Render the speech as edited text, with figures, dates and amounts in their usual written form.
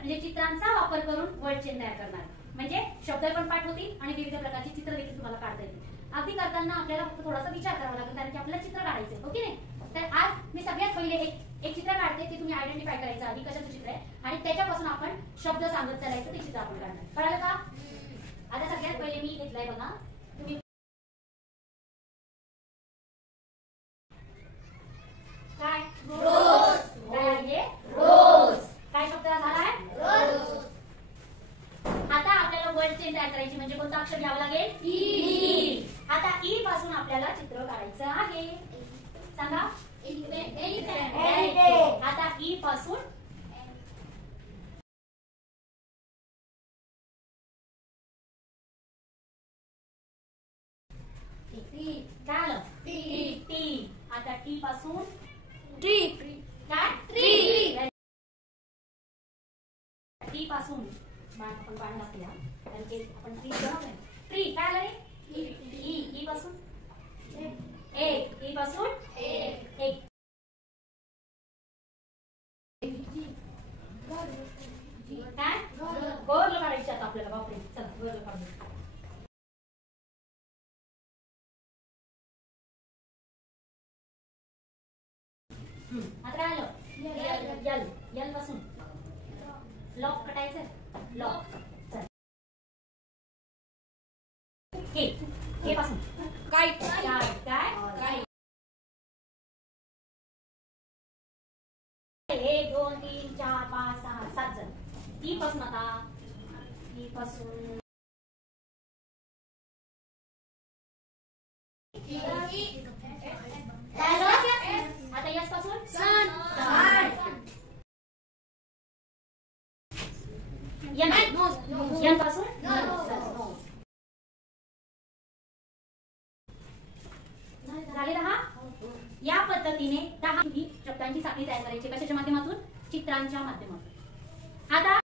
म्हणजे चित्रांचा वापर करून वर्ड चेन तयार करणार. म्हणजे शब्द पण पाठ होतील आणि विविध प्रकारची चित्र देखील तुम्हाला काढता येतील. अगदी करताना आपल्याला फक्त थोडासा विचार करावा लागेल, कारण की आपल्याला चित्र काढायचं ओके नाही. तर आज मी सगळ्यात पहिले एक चित्र काढते, ते तुम्ही आयडेंटिफाय करायचं आधी कशाचं चित्र आहे आणि त्याच्यापासून आपण शब्द सांगत चालायचं, ते चित्र आपण काढणार. कळालं का? आता सगळ्यात पहिले मी घेतलंय बघा, तुम्ही काय रोज, काय आहे रोज, काय शब्द झालाय रोज. आता आपल्याला वर्ड चेन तयार करायची, म्हणजे कोणतं अक्षर घ्यावं लागेल ई. आता ई पासून आपल्याला चित्र काढायचं आहे. सांगा आता ई पासून काय आलं टी. आता टी पासून ट्री. काय ट्री. टी पासून आपण पाणी लागते, कारण की आपण ट्री बनवलंय. ट्री काय आलं रे ई पासून एक. ई पासून एक. काय गोल काढायची आता आपल्याला. बापरे चला गोल काढू. आता काय आलं यल पासून लॉक काढायचं. लॉक. के पासून काय काय 1 2 3 4 5 6 7 जण. टी पासून आता टी पासून आता यस पासून सन. यन पासून झाले 10. या पद्धतीने 10 शब्दांची साखळी तयार करायची. कशाच्या माध्यमातून? चित्रांच्या माध्यमातून. आता